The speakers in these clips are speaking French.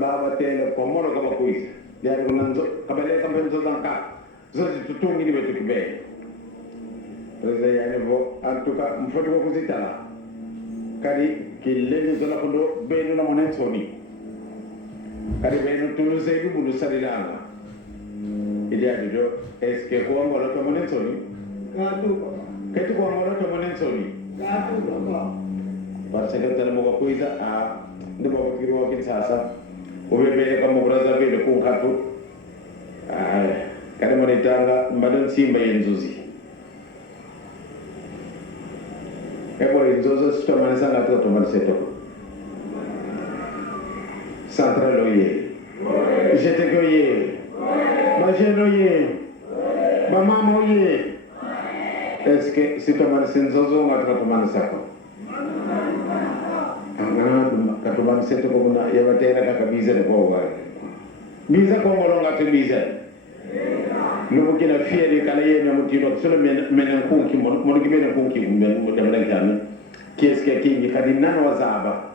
baba tele ko moro ka bakuisa ya ko nanzo kabale ka benzo zanka zo tutungi ni betu kibe preza ya nebo antuka mfoto ko kuzitala kadi kilele zola kondo benu na monensoni kadi benu tulu sebi bulu sarilanga idia dido eske ko ngolo to monensoni katu ketu ko ngolo to monensoni katu baba barcega tele mo bakuisa a ndimo bakiro wa sasa ubebele kama braza vile kunkatu kadi monitanga mbadon simba yenzuzi ebo yenzozo sito manisanga to maniseto central oye jete koye majeno ye mama oye eske sito manisenzozo ngatra to manisako katubani seto ko na yabatera ka biza de ko wa biza ko ngolo ngati biza no kina fiere kala yena mutino solo menen kunki mon ki menen kunki men mo dem kan keske kingi kadi nan wazaba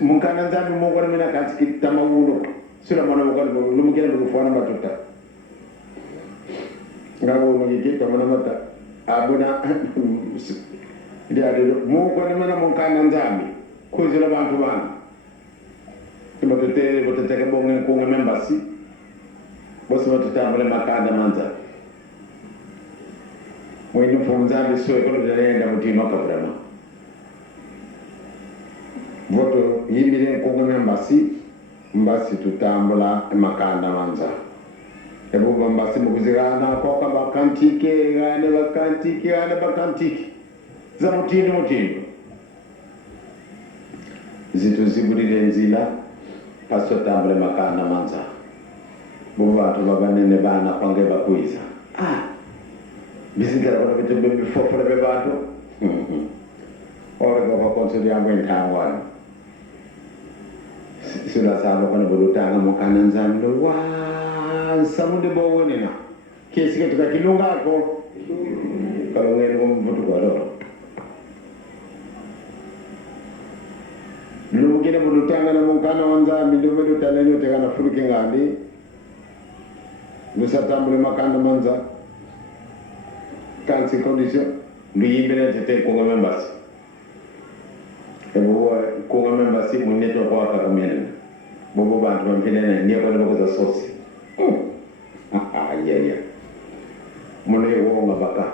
mun kana nzambi mo gol mena kan ski tamawulo sura mono gol lu mu gena lu fona batuta ngabo mo gi to mana mata abuna dia de mo ko mena mon kana nzambi ko zira bantu bana botete ke bongen ko ngembasi bosi batutambule makanda manza mwini mfunza biso ko ndenda mutima kabrama voto yimire ko ngembasi mbasi tutambula makanda manza ebuba mbasi mukuzirana ko ka bakantike gane bakantike za mutindo zitu ziburire nzila paso tambule makana manza bubatu babanene bana kwange bakuiza bizingara ko bitu bimbi fofole be bantu ora ko konseli amwe ntangwana sura sabo kono bulutanga mukana nzamlo wa samunde bowonena kesike tukakilunga ko kalongene ko mvutu ko ro lugine bulutanga na mukana wanza midobe dutanenyo tegana furuke ngandi nusatambule makanda manza kansi condition luyimbele tete ko ngambasi ebo ko ngambasi munneto ko akakamena bobo bantu bamfenena ndiye ko ndoko za sosi ya mone wo ngabaka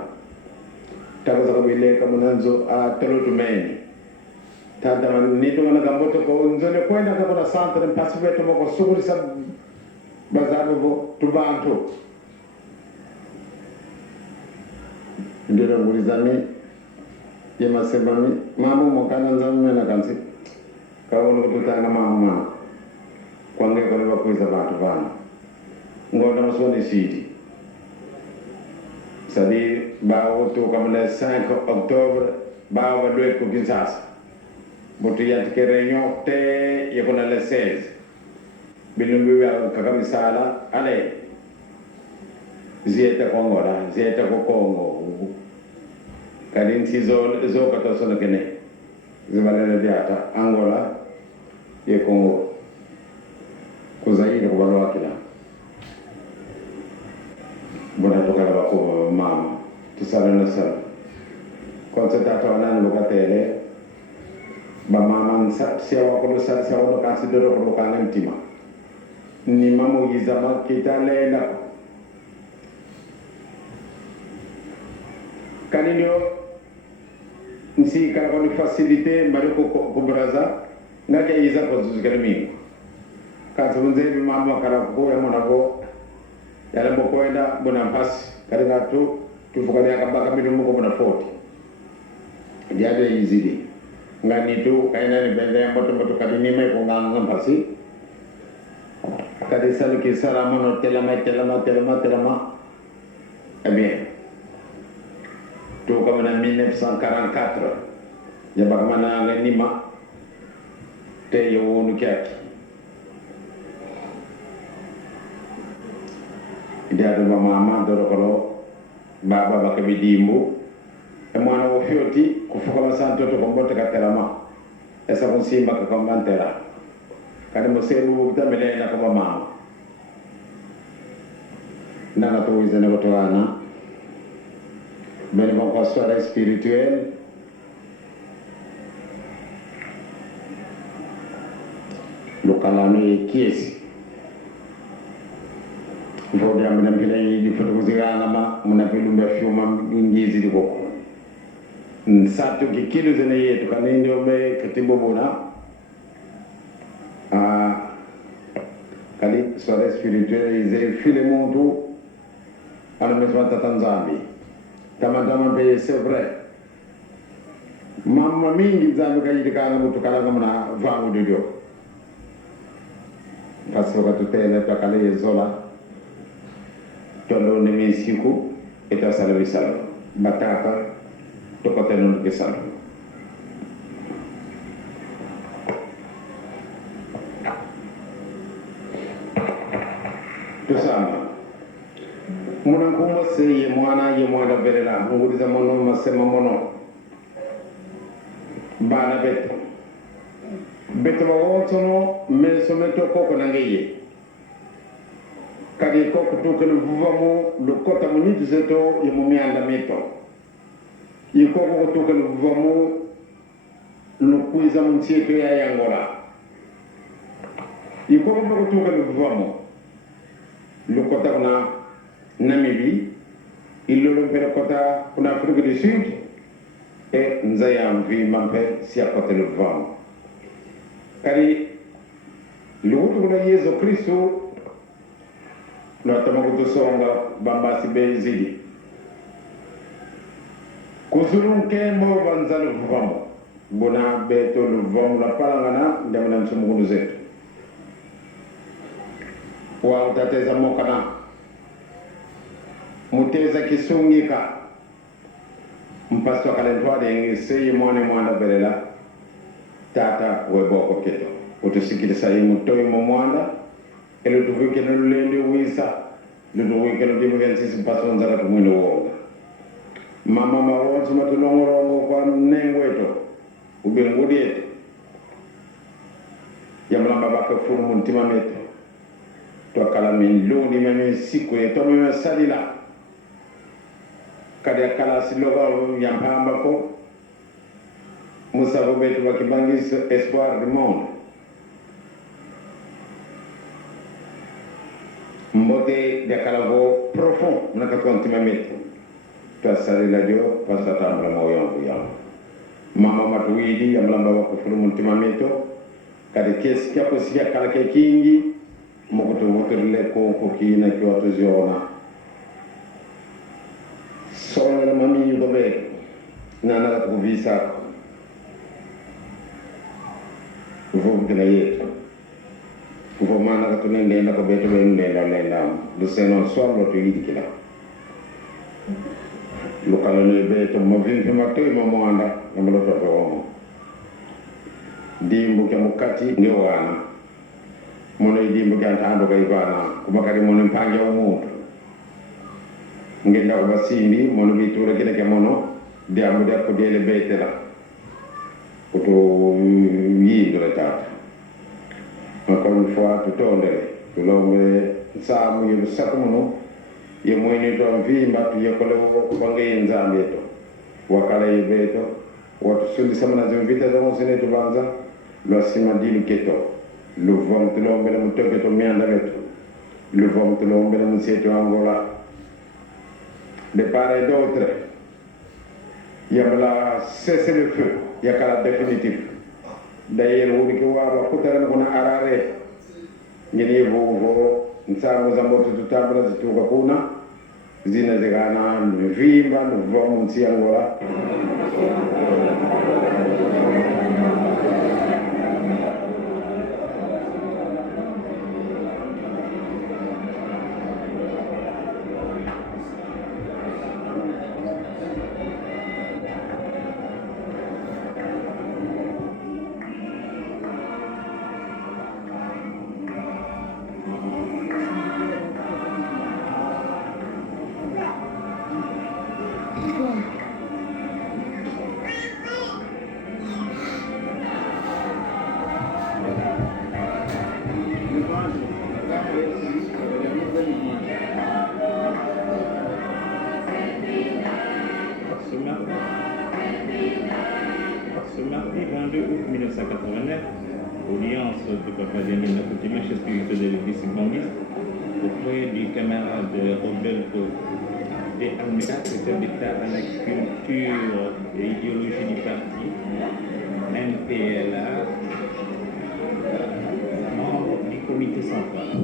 tabaza ko bile kamunanzo a telotumeni tanda nito mana gamboto ko nzone kwenda kwa centre mpasibeto moko suguri sa bazabo bo tubanto ndero ngulizami yema sebami mamu mokana nzamu na kansi kawono kutanga mama kwange ko ba kuiza bantu bana ngoda masoni sidi sadi bawo to kamle 5 octobre bawo lwe ko Kinshasa Botiyat ke réunion te yekona le 16 bilumbi wa kakamisala ale zieta kongola zieta ko Kongo kadin sizo zo kata sona kene zimalene diata Angola ye Kongo kuzaidi ko balwa kila bona to kala ko mama tisala na sala konsetata wana lokatele ba mama siawa ko sa siawa ko kasi do ko kangen tima ni mamo yizama kitale na kanino nsi kala ko facilité mbari ko braza ngake yiza ko zugalmi ka zunze bi mama kala ko ya mona ko yala mo ko enda bona pass kala ngatu tufukale akabaka bidu ko bona 40 diade yizidi ngani tu kaina ni bende moto kadini mai ko nganga pasi kadi salu ki salama no telama bien tu comme en 1944 ya bakamana ngani ma te yo wonu kyaki dia do mama do ko baba bakabidimbu e mwana wo fioti ko fuko la santo to ko mbote ka terama e sa kon simba ko mantera kadi mo seru tamele na ko mama nana to izene ko to ana mais bon ko soirée spirituelle lo kalame kiesi vodi amina mbele di foto kuzigana ma muna pilumba fiuma ngizi di ko nsatu ki kilo zene yetu kanende obe katimbo bona kali soirée spirituelle ize file montu ana mesma tatanzambi tama be c'est vrai mamma mingi zambi kayidi kana mutu kala ngamna vangu didio parce que tutele to kale zola tondo ne mesiku eta salavi sala batata to kotenon ke sala to sama muna kuma se ye mwana berela ngudi za mono masema mono bana beto ma wotono men someto koko nangeye kadi koko tukele vuvamo lo kota muniti zeto ye mumianda meto ye koko tukele vuvamo lo kuiza msieto ya yangola ye koko tukele vuvamo lo kota na Namibie illo lo pere kota kuna Afrique du Sud e nzaya mvi mampe si akote le vuvamo kari lugutu kuna Yesu Kristo no atamakutu songa bambasi bezidi kuzulunke mo banzalo vuvamo bona beto luvamo la palangana ndamana msumukundu zetu wa utateza mokana muteza kisungika mpasto kalentwade ngisei mwana belela tata weboko keto utusikilisa imutoyi momwanda ele tuvike no lende wisa lutuwike no dimugensi pasonza ka tumwino wonga mama mawonso matulongoro kwa nengweto ubengudieto yamlamba baka furu muntima meto to kala min loni meme siku e to meme salila kada kala siloga yampamba ko Moussa Bobeto Bakibangis Espoir du Monde Mbote de Calavo profond na katontima meto to sali la dio pasata amla moyon mama matuidi amlamba wa kufuru muntima meto kade kesi kya ko siya kala ke kingi mokoto wotorle ko kina ki wato ziona sona mami bobe nana ko visa Uvo gina yetu uvo mana ka tunende na ko beto nenda lu seno swallo to yidi kila lu kala ne beto mo vinfi makto mo mwanda ngalo to to dimbu ke mukati nge wana mono dimbu ke antando ga ibana kuma kadi mono mpange o mutu ngenda ko basindi mono bitura kene ke mono de amude ko dele betela Auto yii de tata encore une fois tout tondere to lombe samu yelu sakuno ye moyni to vi mbatu yekolo bangi nzambe to wakala yebeto watu suli samana zimvita za mosene to banza lo sima dilu keto lo vom to lombe mu toke to mianda beto lo vom to lombe mu seto Angola de part et d'autre yabla cesser le feu yakala définitif d'ailleurs woni ko wa kutara ko na arare ngene vo nsango za moto tutabla zituka kuna zina zigana vimba no vo mutsi Angola imagem, isso, trabalhamos da imagem. Ce mardi 22 août 1989, audience du papa Daniel Nakutima chez spirituel de l'église bangiste, auprès du camarade Roberto de Almeida, chef d'État à la culture et idéologie du parti, MPLA, membre du comité central.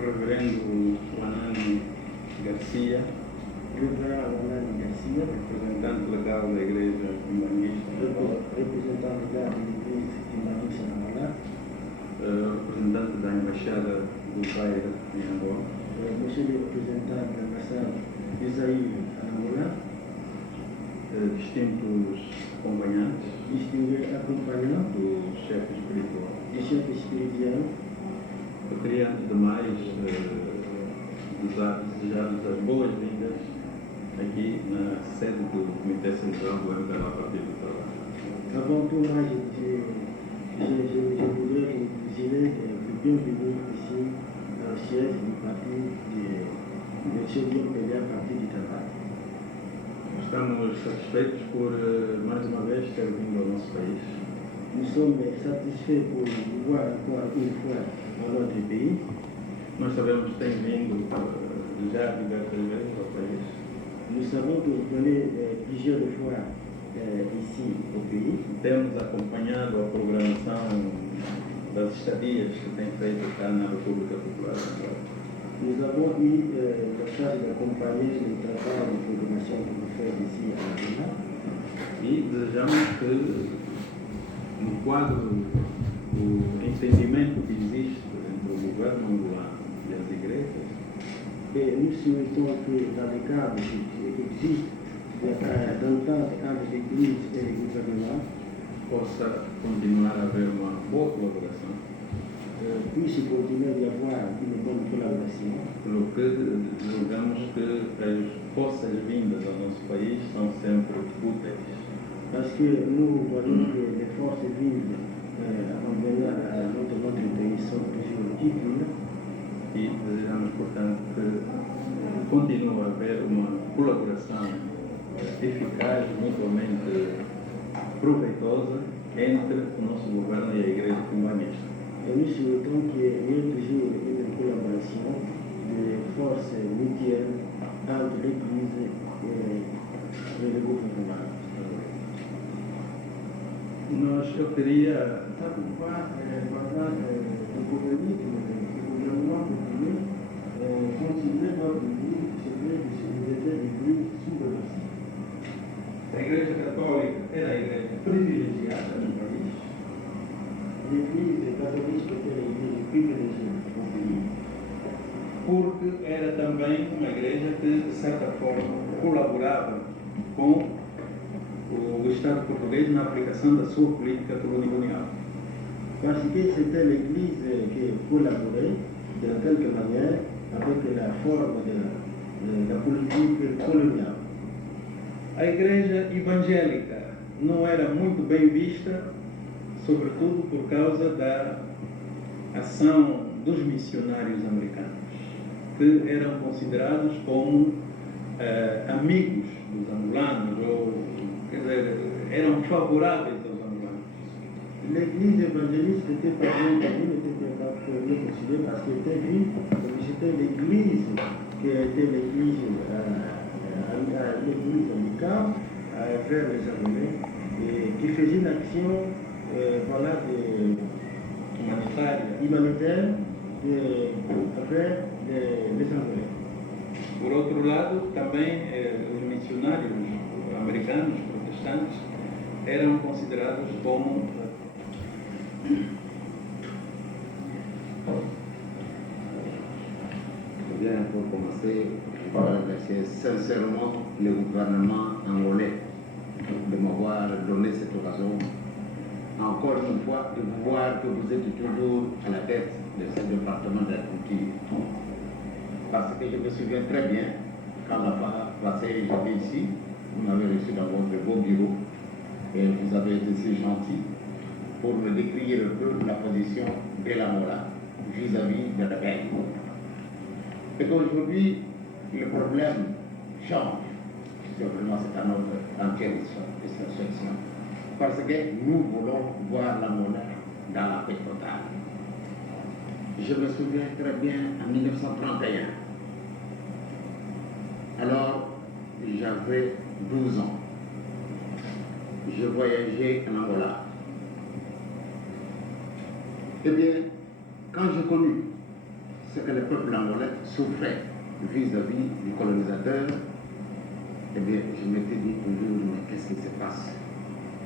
Reverendo Wanani Garcia, representante legal da Igreja Quimbanguista, representante da Igreja Quimbanguista na Angola, representante da Embaixada do Zaire em Angola, monsieur le représentant de l'ambassade d'Isaïe en Angola, distintos acompanhantes distingués acompanhants do chefe espiritual. du chef spirituel. Eu queria, antes de mais, desejar-lhes as boas-vindas aqui na sede do Comitê Central do MPLA Partido do Trabalho. Avant tout, moi, je voudrais vous désirer le bienvenue ici au siège du parti de chef du MPLA Parti du Travail. Estamos satisfeitos por, mais uma vez, ter vindo ao nosso país. Nous sommes satisfaits pour voir encore une fois dans notre pays. Nós sabemos que tem vindo já diversas vezes ao país. Nous savons que vous venez plusieurs fois ici au pays. Temos acompanhado a programação das estadias que tem feito cá na República Popular de Angola. Nous avons eu la charge d'accompagner le travail de programmation que vous faites ici à Angola. E desejamos que, no quadro do entendimento que existe entre o governo angolano e as igrejas, Et nous souhaitons que dans le cadre qui existe d'entente entre l'Église et le gouvernement, possa continuar a haver uma boa colaboração, puisse continuer d'y avoir une bonne collaboration. pelo que julgamos que as vossas vindas ao nosso país são sempre úteis. Parce que nous voyons que les forces vives en venant à notre pays sont toujours utiles. E desejamos, portanto, que continue a haver uma colaboração eficaz, mutuamente proveitosa entre o nosso governo e a Igreja Quimbanguista. Et nous souhaitons qu'il y ait toujours une collaboration de forces mutuelles entre l'Église et le gouvernement. Eu queria Ça pourquoi, pendant le gouvernement continuer notre vie, c'était l'Église souveraine. a Igreja Católica era a igreja privilegiada no país, L'Église catholique était l'Église privilégiée au pays. porque era também uma igreja que, de certa forma, colaborava com o o Estado português na aplicação da sua política colonial. Parce que c'était l'Église qui collaborait de quelque manière avec la forme de la politique coloniale. A igreja evangélica não era muito bem vista, sobretudo por causa da ação dos missionários americanos, que eram considerados como amigos dos angolanos, ou, quer dizer, eram favoráveis aos angolanos. L'église évangéliste n'était pas bien connue, n'était pas bien considérée parce qu'elle était vue comme c'était l'église qui était l'église amicale vers les Angolais et qui faisait une action humanitaire envers les Angolais. Por outro lado, também os missionários americanos, protestantes, eram considerados como Bien, pour commencer, je voudrais remercier sincèrement le gouvernement angolais de m'avoir donné cette occasion, encore une fois, de voir que vous êtes toujours à la tête de ce département de la culture. Parce que je me souviens très bien, quand la fois passée, j'étais ici, vous m'avez reçu dans votre beau bureau et vous avez été si gentil pour me décrire un peu la position de l'Angola vis-à-vis de la paix. Et qu'aujourd'hui, le problème change. C'est vraiment à notre entière situation. Parce que nous voulons voir l'Angola dans la paix totale. Je me souviens très bien en 1931. Alors, j'avais 12 ans. Je voyageais en Angola. Eh bien, quand j'ai connu ce que le peuple angolais souffrait vis-à-vis du colonisateur, eh bien, je m'étais dit toujours, mais qu'est-ce qui se passe?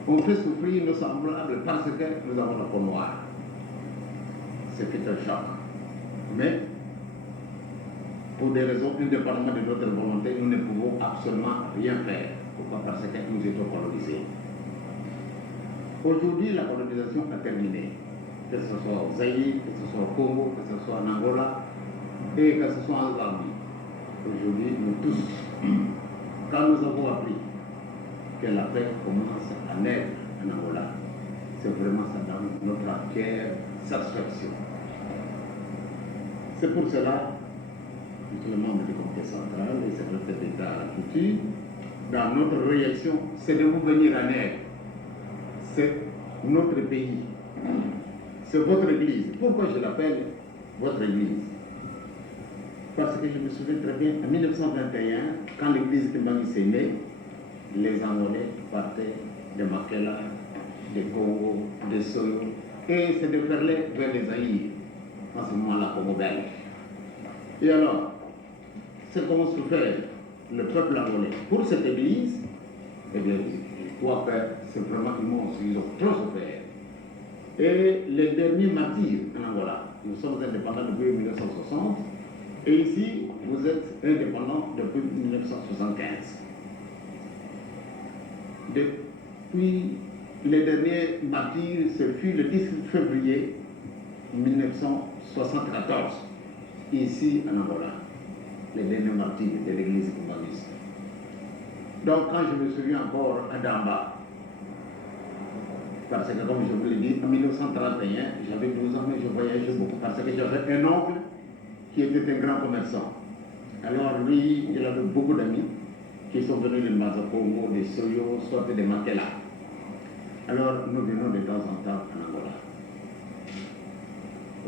On fait souffrir nos semblables parce que nous avons la peau noire. C'était un choc. Mais, pour des raisons indépendantes de notre volonté, nous ne pouvons absolument rien faire. Pourquoi? Parce que nous étions colonisés. Aujourd'hui, la colonisation a terminé. Que ce soit au Zaïre, que ce soit au Congo, que ce soit en Angola, et que ce soit en Zambie. Aujourd'hui, nous tous, quand nous avons appris que la paix commence à naître en Angola, c'est vraiment ça dans notre entière satisfaction. C'est pour cela que le membre du comité central et le secrétaire d'État à la culture, dans notre réaction, c'est de vous venir en aide. C'est notre pays. C'est votre église. Pourquoi je l'appelle votre église? Parce que je me souviens très bien, en 1921, quand l'église Kimbangi s'est née, les Angolais partaient de Makela, de Congo, de Soyo, et se déferlaient vers les Zaïre, en ce moment-là, Congo belge. Et alors, c'est comment se fait le peuple angolais pour cette église? Eh bien, je crois que c'est vraiment immense, ils ont trop souffert. Et les derniers martyrs en Angola, nous sommes indépendants depuis 1960, et ici, vous êtes indépendants depuis 1975. Depuis les derniers martyrs, ce fut le 10 février 1974, ici en Angola, les derniers martyrs de l'église communiste. Donc, quand je me souviens encore à Damba, parce que comme je vous l'ai dit, en 1931, j'avais 12 ans, mais je voyageais beaucoup, parce que j'avais un oncle qui était un grand commerçant. Alors lui, il avait beaucoup d'amis qui sont venus de Mazakongo, de Soyo, soit de Makela. Alors nous venons de temps en temps en Angola.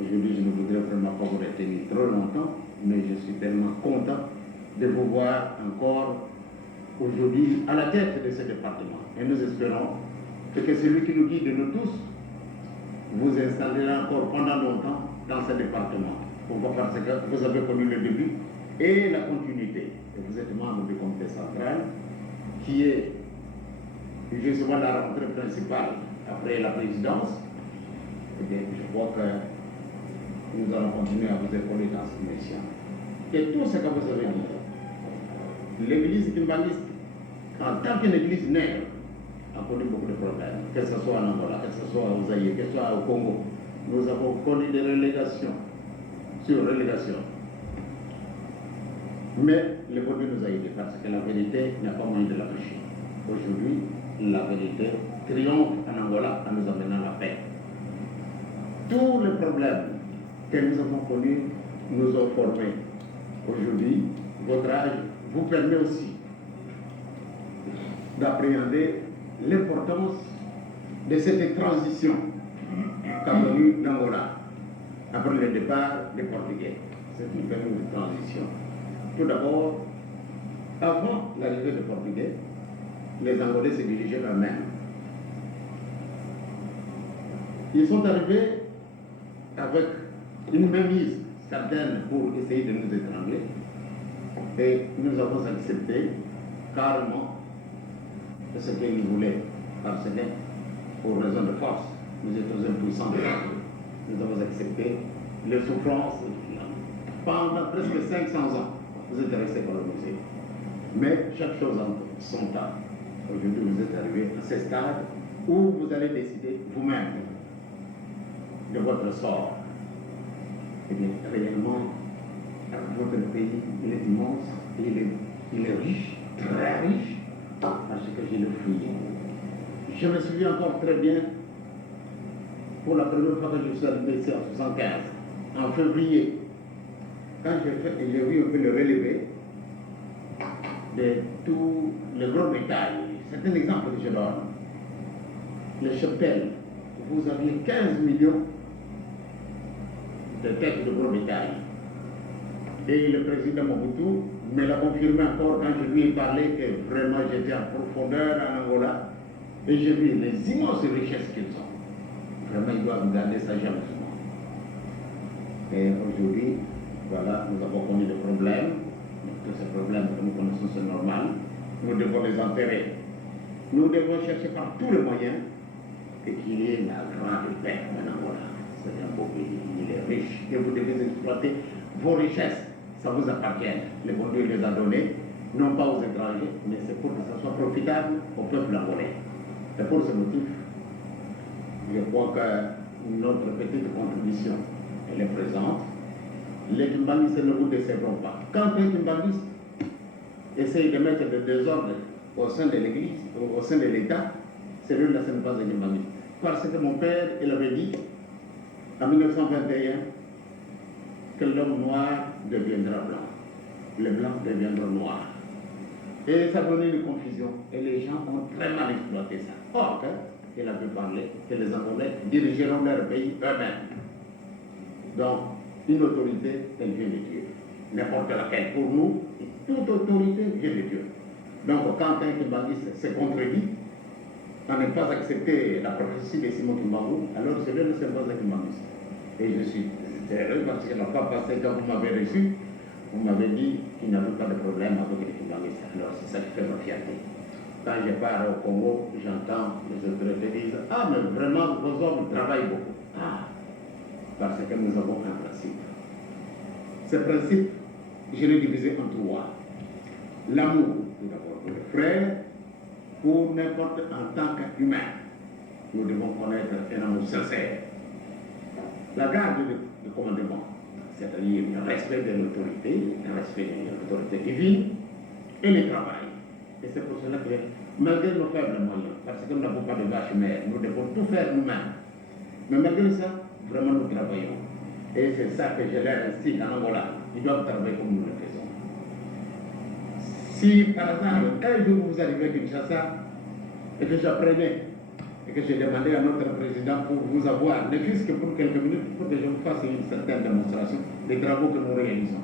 Aujourd'hui, je ne voudrais vraiment pas vous retenir trop longtemps, mais je suis tellement content de vous voir encore aujourd'hui à la tête de ce département. Et nous espérons que celui qui nous guide de nous tous vous installerez encore pendant longtemps dans ce département. Pourquoi? Parce que vous avez connu le début et la continuité. Et vous êtes membre du comité central qui est justement la rentrée principale après la présidence. Eh bien, je crois que nous allons continuer à vous épauler dans cette mission. Et tout ce que vous avez dit, l'église kimbaniste, en tant qu'une église nègre, a connu beaucoup de problèmes, que ce soit en Angola, que ce soit au Zaïre, que ce soit au Congo. Nous avons connu des relégations sur relégation. Mais le bon Dieu nous a aidés parce que la vérité n'a pas moyen de la cacher. Aujourd'hui, la vérité triomphe en Angola en nous amenant la paix. Tous les problèmes que nous avons connus nous ont formés. Aujourd'hui, votre âge vous permet aussi d'appréhender l'importance de cette transition qu'a connue l'Angola après le départ des Portugais. C'est une période de transition. Tout d'abord, avant l'arrivée des Portugais, les Angolais se dirigeaient eux-mêmes. Ils sont arrivés avec une mainmise certaine pour essayer de nous étrangler et nous avons accepté carrément ce qu'ils voulaient parce que pour raison de force, nous étions impuissants. Nous avons accepté les souffrances pendant presque 500 ans. Vous êtes restés colonisés. Mais chaque chose en son temps. Aujourd'hui, vous êtes arrivés à ce stade où vous allez décider vous-même de votre sort. Et bien, réellement, votre pays, il est immense, il est riche, très riche, parce que je le fouillé. Je me souviens encore très bien, pour la première fois que je suis arrivé ici en 1975, en février, quand j'ai vu un peu le relevé de tout le gros bétail. C'est un exemple que je donne. Les cheptels, vous aviez 15 millions de têtes de gros bétail. Et le président Mobutu me l'a confirmé encore quand je lui ai parlé que vraiment j'étais en profondeur en Angola et j'ai vu les immenses richesses qu'ils ont. Vraiment, ils doivent garder ça jalousement. Et aujourd'hui, voilà, nous avons connu des problèmes. Tous ces problèmes que nous connaissons, c'est normal. Nous devons les enterrer. Nous devons chercher par tous les moyens qu'il y ait la grande paix en Angola. C'est un beau pays, il est riche et vous devez exploiter vos richesses. Ça vous appartient. Le bon Dieu les a donnés, non pas aux étrangers, mais c'est pour que ça soit profitable au peuple angolais. Et pour ce motif, je crois que notre petite contribution, elle est présente. Les Kimbanguistes ne vous décevront pas. Quand un Kimbanguiste essaye de mettre le désordre au sein de l'Église, au sein de l'État, celui-là, ce n'est pas un Kimbanguiste. Parce que mon père, il avait dit, en 1921, que l'homme noir deviendra blanc. Les blancs deviendront noirs. Et ça donnait une confusion. Et les gens ont très mal exploité ça. Or, il a pu parler que les Angolais dirigeront leur pays eux-mêmes. Donc, une autorité, elle vient de Dieu. N'importe laquelle. Pour nous, toute autorité vient de Dieu. Donc, quand un Kimbanguiste se contredit, à ne pas accepter la prophétie de Simon Kimbangu, alors celui-là ne se pose à Kimbanguiste. Et je suis heureux parce que la fois passée, quand vous m'avez reçu, vous m'avez dit qu'il n'y avait pas de problème avec les Kimbanguistes. Alors, c'est ça qui fait ma fierté. Quand je pars au Congo, j'entends les autorités dire « Ah, mais vraiment, vos hommes travaillent beaucoup. » Ah, parce que nous avons un principe. Ce principe, je l'ai divisé en trois. L'amour, tout d'abord, pour les frères, pour n'importe en tant qu'humain. Nous devons connaître un amour sincère. La garde du commandement, c'est-à-dire le respect de l'autorité, le respect de l'autorité divine et le travail. Et c'est pour cela que, malgré nos faibles moyens, parce que nous n'avons pas de vache mère, nous devons tout faire nous-mêmes. Mais malgré ça, vraiment nous travaillons. Et c'est ça que je leur incite en Angola. Ils doivent travailler comme nous le faisons. Si par exemple, un jour vous arrivez à Kinshasa et que j'apprenais et que j'ai demandé à notre président pour vous avoir, ne fût-ce que pour quelques minutes, pour que je vous fasse une certaine démonstration des travaux que nous réalisons,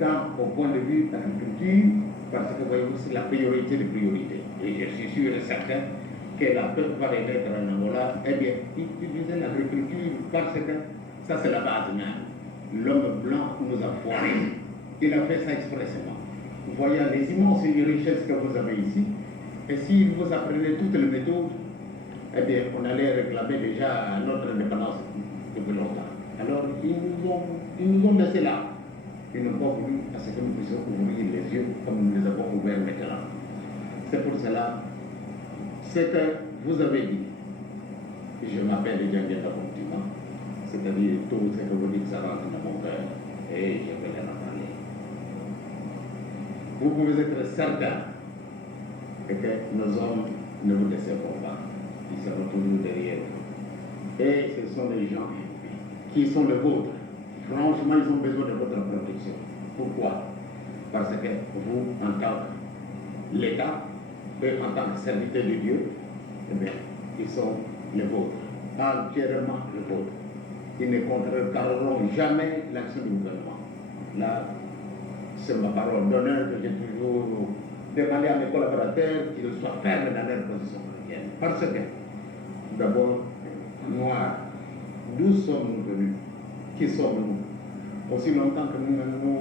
tant au point de vue de l'agriculture, parce que voyez-vous, c'est la priorité des priorités. Et je suis sûr et certain que la paix va naître en Angola, eh bien, utiliser l'agriculture parce que ça c'est la base même. L'homme blanc nous a foiré. Il a fait ça expressément. Voyant les immenses richesses que vous avez ici, et si vous apprenez toutes les méthodes, eh bien, on allait réclamer déjà notre indépendance depuis longtemps. Alors, ils nous ont laissé là. Ils n'ont pas voulu à ce que nous puissions ouvrir les yeux comme nous les avons ouverts maintenant. C'est pour cela, c'est que vous avez dit, je m'appelle Djangueta Pontima, c'est-à-dire tout ce que vous dites, ça rentre dans mon cœur et je vais en parler. Vous pouvez être certain que nos hommes ne vous décevront pas, ils seront toujours derrière vous. Et ce sont les gens qui sont les vôtres. Franchement, ils ont besoin de votre protection. Pourquoi? Parce que vous, en tant que l'État, et en tant que serviteur de Dieu, eh bien, ils sont les vôtres, entièrement les vôtres. Ils ne contrecarreront jamais l'action du gouvernement. Là, c'est ma parole d'honneur que j'ai toujours demandé à mes collaborateurs qu'ils soient fermes dans leur position chrétienne. Parce que, d'abord, moi, d'où sommes-nous venus? Qui sommes-nous? Aussi longtemps que nous ne nous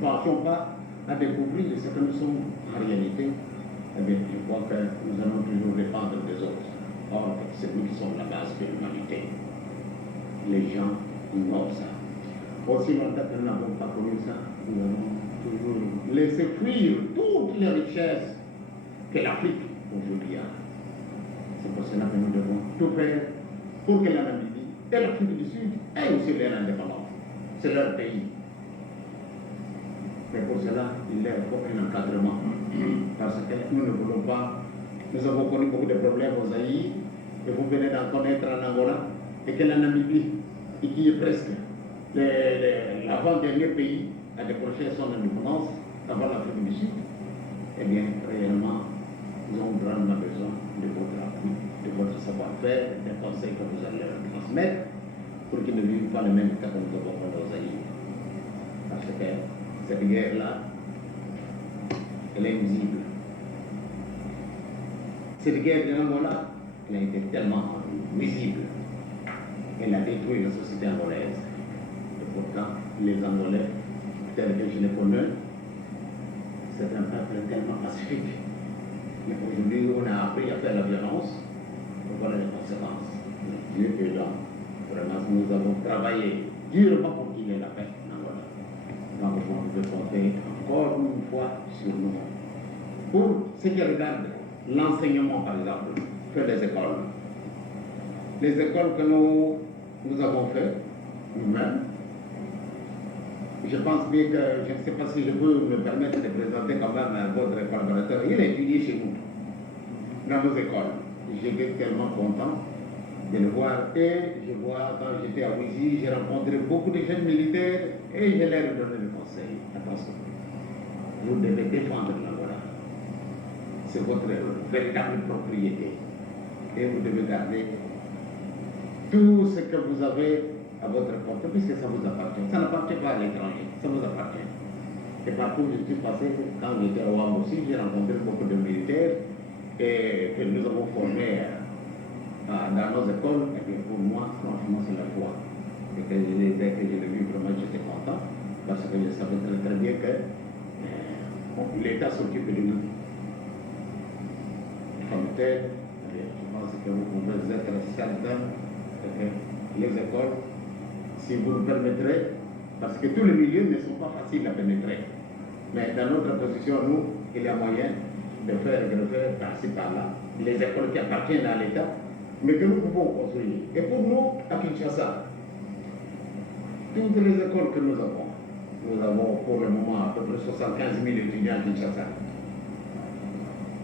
pensions pas à découvrir ce que nous sommes en réalité, eh bien, je crois que nous allons toujours dépendre des autres. Or, c'est nous qui sommes la base de l'humanité. Les gens ignorent ça. Aussi longtemps que nous n'avons pas connu ça, nous allons toujours laisser fuir toutes les richesses que l'Afrique aujourd'hui a. C'est pour cela que nous devons tout faire pour que la Namibie et l'Afrique du Sud aient aussi leur indépendance. C'est leur pays. Mais pour cela, il leur faut un encadrement. Parce que nous ne voulons pas. Nous avons connu beaucoup de problèmes aux Zaïre, et vous venez d'en connaître en Angola, et que la Namibie, qui est presque l'avant-dernier pays à décrocher son indépendance avant l'Afrique du Sud, eh bien, réellement, nous avons grandement besoin de votre appui, de votre savoir-faire, des conseils que vous allez leur transmettre, pour qu'ils ne vivent pas le même cas que nous avons connu aux Zaïre. Parce que cette guerre-là, elle est invisible. Cette guerre de l'Angola, elle a été tellement visible. Elle a détruit la société angolaise. Et pourtant, les Angolais, tels que je les connais, c'est un peuple tellement pacifique. Mais aujourd'hui, on a appris à faire la violence. Donc voilà les conséquences. Dieu est là. Vraiment, nous avons travaillé durement pour qu'il y ait la paix en Angola. Donc, vous pouvez compter encore une fois sur nous. Pour ce qui regarde l'enseignement, par exemple, fait des écoles. Les écoles que nous avons faites nous-mêmes, je pense bien que, je ne sais pas si je peux me permettre de présenter quand même votre collaborateur. Il a étudié chez nous, dans nos écoles. J'étais tellement content de le voir. Et je vois, quand j'étais à Ouizy, j'ai rencontré beaucoup de jeunes militaires et je leur ai donné le conseil. Attention, vous devez défendre l'Angola. C'est votre véritable propriété. Et vous devez garder tout ce que vous avez à votre portée, puisque ça vous appartient. Ça n'appartient pas à l'étranger, ça vous appartient. Et partout où je suis passé, quand j'étais au Wam aussi, j'ai rencontré beaucoup de militaires et que nous avons formés dans nos écoles. Et bien pour moi, franchement, c'est la foi. Et que dès que je l'ai vu, vraiment, j'étais content, parce que je savais très, très bien que l'État s'occupe de nous. Comme tel, je pense que vous pouvez être certain que les écoles, si vous le permettrez, parce que tous les milieux ne sont pas faciles à pénétrer. Mais dans notre position, nous, il y a moyen de faire greffer par-ci par-là les écoles qui appartiennent à l'État, mais que nous pouvons construire. Et pour nous, à Kinshasa, toutes les écoles que nous avons pour le moment à peu près 75 000 étudiants à Kinshasa.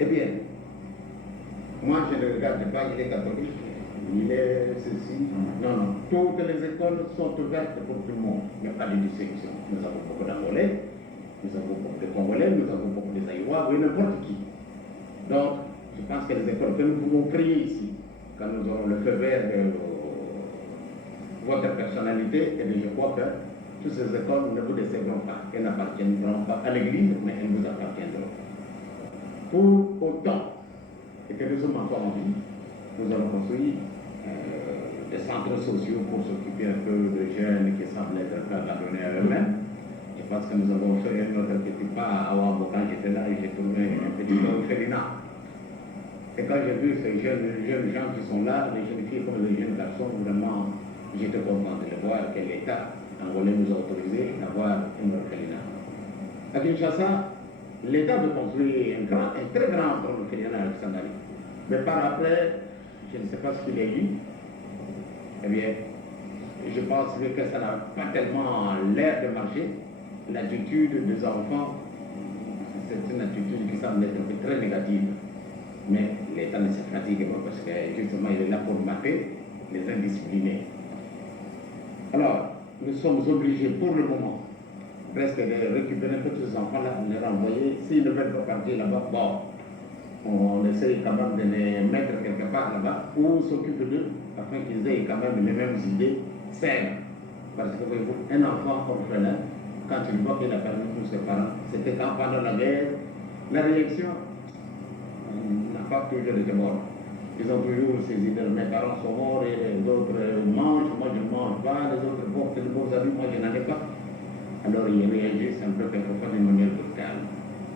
Eh bien, moi je ne regarde pas, il est catholique, il est ceci. Non, non. Toutes les écoles sont ouvertes pour tout le monde. Il n'y a pas de distinction. Nous avons beaucoup d'Angolais, nous avons beaucoup de Congolais, nous avons beaucoup de Zaïrois, oui, n'importe qui. Donc, je pense que les écoles que nous pouvons créer ici, quand nous aurons le feu vert de votre personnalité, et bien je crois que toutes ces écoles ne vous décevront pas. Elles n'appartiendront pas à l'Église, mais elles vous appartiendront. Pour autant, et que nous sommes encore en vie, nous allons construire des centres sociaux pour s'occuper un peu de jeunes qui semblent être abandonnés à eux-mêmes. Je pense que nous avons fait notre petit pas à Ouambo quand j'étais là et j'ai tourné un petit peu au Félina. Et quand j'ai vu ces jeunes gens qui sont là, les jeunes filles comme les jeunes garçons, vraiment, j'étais content de les voir que l'État angolais nous a autorisé d'avoir une orphelinat. À Kinshasa, l'État veut construire un très grand pont fluvial à Alexandrie. Mais par après, je ne sais pas ce qu'il a eu. Eh bien, je pense que ça n'a pas tellement l'air de marcher. L'attitude des enfants, c'est une attitude qui semble être très négative. Mais l'État ne se fatigue pas parce que justement il est là pour mater les indisciplinés. Alors, nous sommes obligés pour le moment presque de récupérer tous ces enfants-là, de les renvoyer. S'ils ne veulent pas partir là-bas, bon, on essaye quand même de les mettre quelque part là-bas ou s'occuper d'eux afin qu'ils aient quand même les mêmes idées saines. Parce que voyez-vous, un enfant orphelin, quand il voit qu'il a perdu tous ses parents, c'était quand pendant la guerre, la réaction n'a pas toujours été bonne. Ils ont toujours ces idées, mes parents sont morts et les autres mangent, moi je ne mange pas, les autres portent de beaux habits, moi je n'en ai pas. Alors ils réagissent un peu quelquefois d'une manière brutale.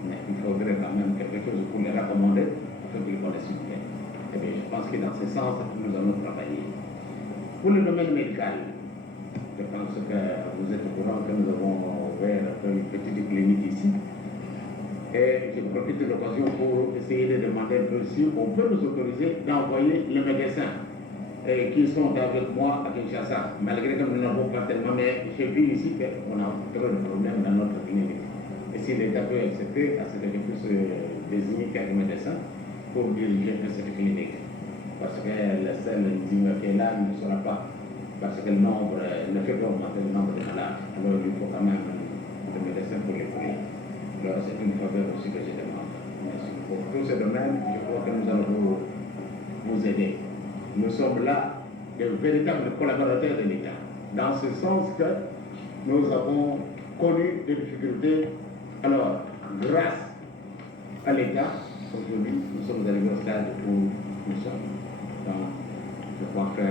Mais il faudrait quand même quelque chose pour les raccommoder afin qu'ils connaissent bien. Eh bien, je pense que dans ce sens, nous allons travailler. Pour le domaine médical, je pense que vous êtes au courant que nous avons ouvert une petite clinique ici. Et je profite de l'occasion pour essayer de demander si on peut nous autoriser d'envoyer les médecins qui sont avec moi à Kinshasa. Malgré que nous n'avons pas tellement, mais j'ai vu ici qu'on a trop de problèmes dans notre clinique. Et si l'État peut accepter, à ce que je puisse désigner quelques médecins pour diriger cette clinique. Parce que la seule qui est là ne sera pas. Parce que le nombre ne fait pas augmenter le nombre de malades. Alors il faut quand même des médecins pour les courir. Alors c'est une faveur aussi que je demande. Merci. Pour tous ces domaines, je crois que nous allons vous aider. Nous sommes là de véritables collaborateurs de l'État. Dans ce sens que nous avons connu des difficultés. Alors, grâce à l'État, aujourd'hui, nous sommes arrivés au stade où nous sommes. Donc, je crois que,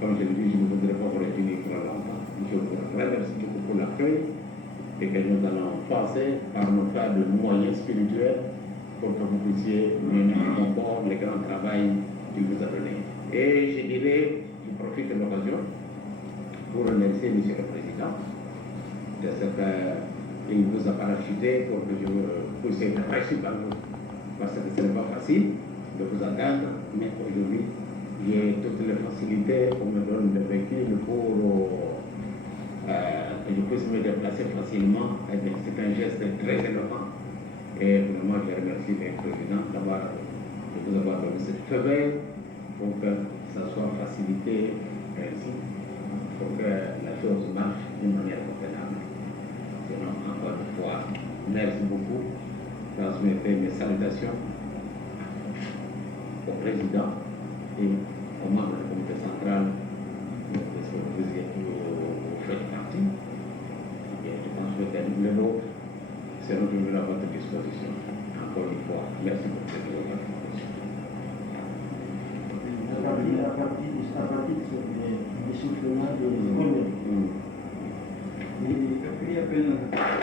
comme je le dis, je ne voudrais pas vous retenir pour longtemps. Je vous remercie beaucoup pour l'accueil et que nous allons passer par nos faibles moyens spirituels pour que vous puissiez mener à bon port le grand travail qu'il vous a donné. Et je dirais, je profite de l'occasion pour remercier M. le Président de ce qu'il vous a parachuté pour que je puisse être reçu par vous. Parce que ce n'est pas facile de vous attendre, mais aujourd'hui, j'ai toutes les facilités qu'on me donne de véhicule pour que je puisse me déplacer facilement. C'est un geste très éloquent. Et vraiment, je remercie le Président de vous avoir donné cette faveur pour que ça soit facilité ainsi, pour que la chose marche d'une manière convenable. Sinon, encore une fois, merci beaucoup. Transmettez mes salutations au Président et aux membres du comité central de ce que vous faites partie. Et je pense que les nôtres seront toujours à votre disposition. Encore une fois, merci pour cette information. À partir de l'essoufflement de l'économie. E queria apenas